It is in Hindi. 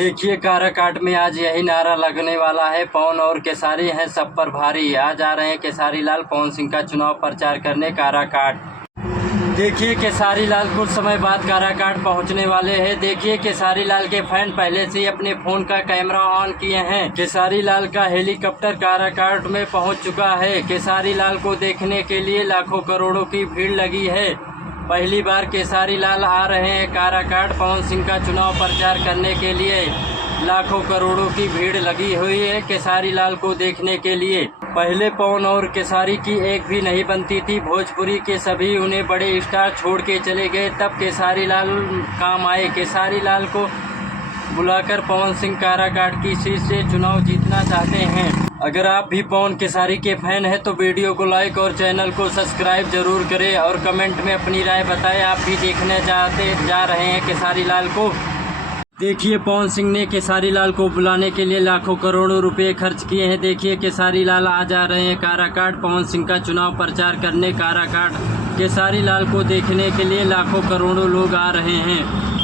देखिए काराकाट में आज यही नारा लगने वाला है, पवन और केसारी हैं सब पर भारी। आज आ रहे हैं केसारी लाल पवन सिंह का चुनाव प्रचार करने काराकाट। देखिए केसारी लाल कुछ समय बाद काराकाट पहुंचने वाले हैं। देखिए केसारी लाल के फैन पहले से ही अपने फोन का कैमरा ऑन किए हैं। केसारी लाल का हेलीकॉप्टर काराकाट में पहुंच चुका है। केसारी लाल को देखने के लिए लाखों करोड़ों की भीड़ लगी है। पहली बार केसारी लाल आ रहे हैं काराकाट पवन सिंह का चुनाव प्रचार करने के लिए। लाखों करोड़ों की भीड़ लगी हुई है केसारी लाल को देखने के लिए। पहले पवन और केसारी की एक भी नहीं बनती थी। भोजपुरी के सभी उन्हें बड़े स्टार छोड़ के चले गए, तब केसारी लाल काम आए। केसारी लाल को बुलाकर पवन सिंह काराकाट की सीट से चुनाव जीतना चाहते हैं। अगर आप भी पवन केसारी के फैन हैं तो वीडियो को लाइक और चैनल को सब्सक्राइब जरूर करें और कमेंट में अपनी राय बताएं। आप भी देखने जा रहे हैं केसारी लाल को। देखिए पवन सिंह ने केसारी लाल को बुलाने के लिए लाखों करोड़ों रुपए खर्च किए हैं। देखिए केसारी लाल आ जा रहे हैं काराकाट पवन सिंह का चुनाव प्रचार करने काराकाट। केसारी लाल को देखने के लिए लाखों करोड़ों लोग आ रहे हैं।